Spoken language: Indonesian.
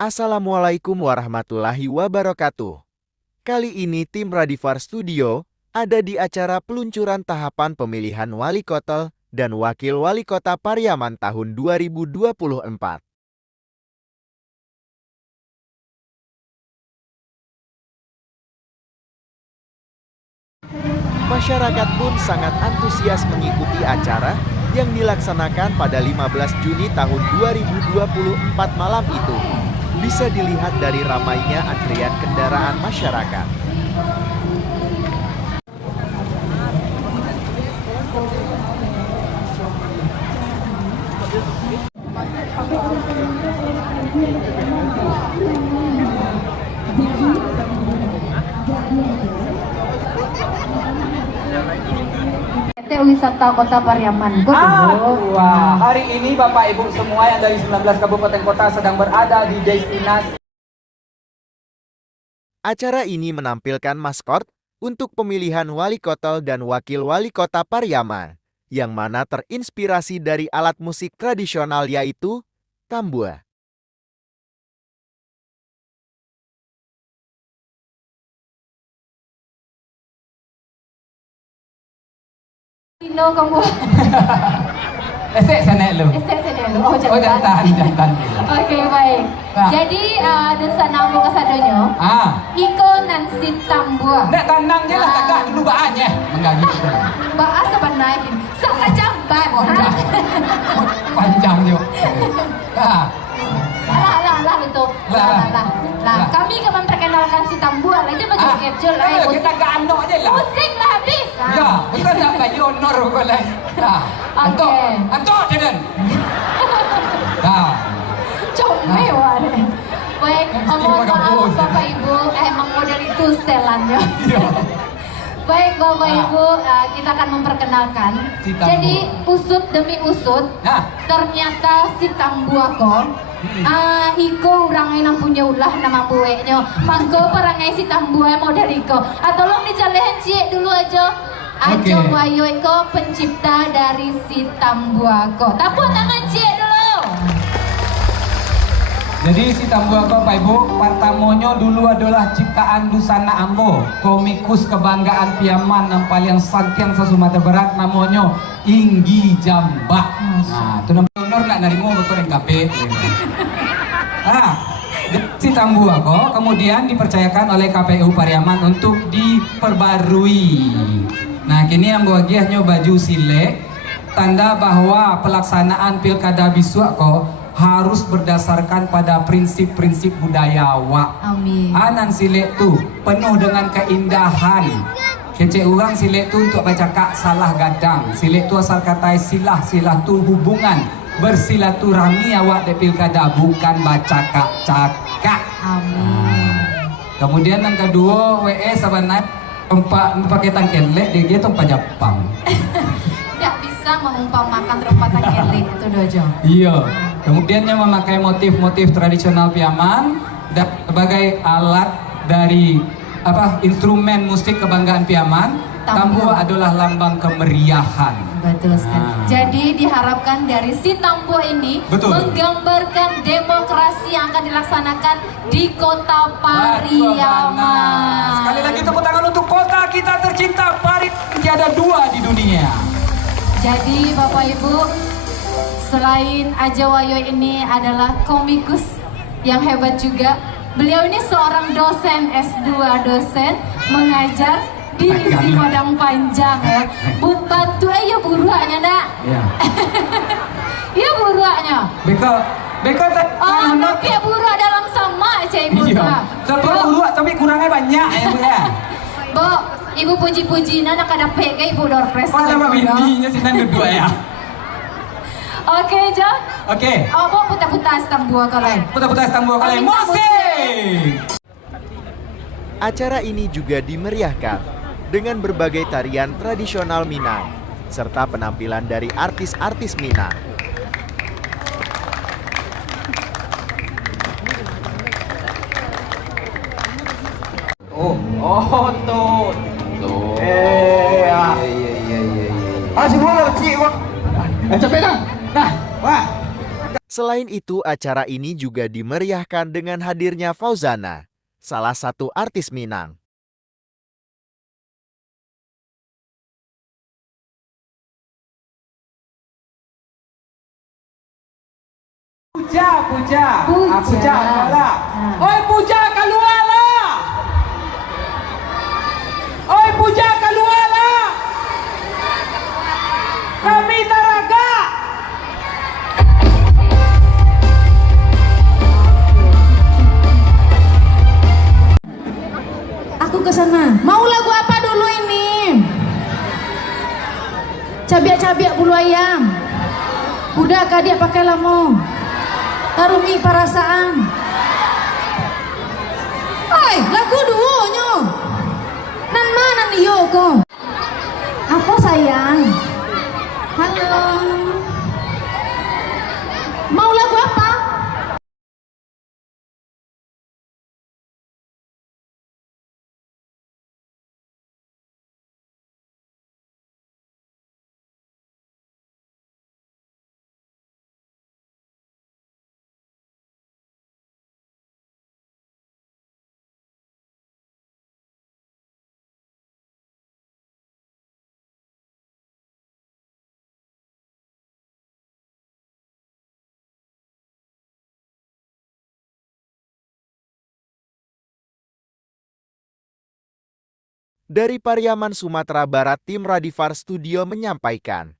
Assalamualaikum warahmatullahi wabarakatuh. Kali ini tim Radifar Studio ada di acara peluncuran tahapan pemilihan wali kota dan wakil wali kota Pariaman tahun 2024. Masyarakat pun sangat antusias mengikuti acara yang dilaksanakan pada 15 Juni tahun 2024 malam itu. Bisa dilihat dari ramainya antrian kendaraan masyarakat. Wisata Kota Pariaman. Wah, hari ini Bapak Ibu semua yang dari 19 kabupaten kota sedang berada di destinasi. Acara ini menampilkan maskot untuk pemilihan wali kota dan wakil wali kota Pariaman, yang mana terinspirasi dari alat musik tradisional yaitu tambua. Pino kamu. Esek sana lu. Oh, jantan. Oke, baik. Nah. Jadi desa namo kasadonyo. Iko nansi tambua. Nek tanang je lah kakak dulu bahannya. Enggak gitu. Baas apa naikin? Saka jamban. Panjang juga. Lah itu. Lah, kami akan memperkenalkan si tambua aja macam kecil lah. Kita ke anak je lah. Musik lah habis. Ya, bukan nak bagi honor kau lah. Antok jalan. Mewah deh. Baik, mohon maaf Bapak Ibu, emang model itu setelannya. Baik Bapak Ibu, kita akan memperkenalkan. Jadi usut demi usut, ternyata si Tambuako, iko orang yang punya ulah nama bueknya. Mangko perangai si Tambua model iko. Tolong dicalehin cik dulu aja. Ajo Wayo iko pencipta dari si Tambuako. Tepuk tangan cik dulu. Jadi si Tambuako Pak Ibu, Partamonyo dulu adalah ciptaan Dusana Ambo, komikus kebanggaan Piaman yang paling santiang sa Sumatera Barat, namanya Inggi Jambak. Nah, itu nama honor nak narimo betul yang kape. Si Tambuako kemudian dipercayakan oleh KPU Pariaman untuk diperbarui. Nah, kini yang bagiannya baju silek, tanda bahwa pelaksanaan Pilkada Bisuako harus berdasarkan pada prinsip-prinsip budaya wak. Amin. Anan silek tu penuh dengan keindahan. Kece orang silek tu untuk bercakap salah gadang. Silek tu asal kata silah tu hubungan bersilaturahmi awak di pilkada, bukan bacakak-cakak. Amin. Kemudian yang kedua, WE sabanai pakai tangkelek dia gitu Jepang. Tidak bisa mengumpamakan perempatan kelik itu dojo. Iya. Kemudian yang memakai motif-motif tradisional Piaman dan sebagai alat dari instrumen musik kebanggaan Piaman, tambua adalah lambang kemeriahan. Betul sekali. Jadi diharapkan dari si tambua ini menggambarkan demokrasi yang akan dilaksanakan di Kota Pariaman. Sekali lagi tepuk tangan untuk kota kita tercinta, Pariaman tiada dua di dunia. Jadi Bapak Ibu, selain Aja Wayo ini adalah komikus yang hebat juga. Beliau ini seorang dosen S2 mengajar di Isi Padang Panjang ya. Bantu ya buruannya nak. Iya. Iya buruannya. Beko tapi ya buruan dalam sama aja ibu. Iya. Tapi kurangnya banyak ya Bu ya. Bo, ibu puji-puji nak ada PK ibu Dorpres. Pada mah bindinya sih dua ya. Oke, Jo. Oke. Bo putar-putar tambua kalian. Putar-putar tambua kalian. Musik. Acara ini juga dimeriahkan dengan berbagai tarian tradisional Minang, serta penampilan dari artis-artis Minang. Tuh. Semua cik wah. Capek dah. Nah, wah. Selain itu, acara ini juga dimeriahkan dengan hadirnya Fauzana, salah satu artis Minang. Puja. Keluarlah. Oi Puja keluarlah. Oi Puja keluarlah. Kami Taraga. Aku ke sana. Mau lagu apa dulu ini? Cabiak-cabiak bulu ayam. Udah kak dia pakai lamo. Tarumi perasaan. Oi, lagu dulu nyo. Nan mana nih Yoko? Apa sayang? Halo. Mau lagu apa? Dari Pariaman, Sumatera Barat, tim Radifar Studio menyampaikan,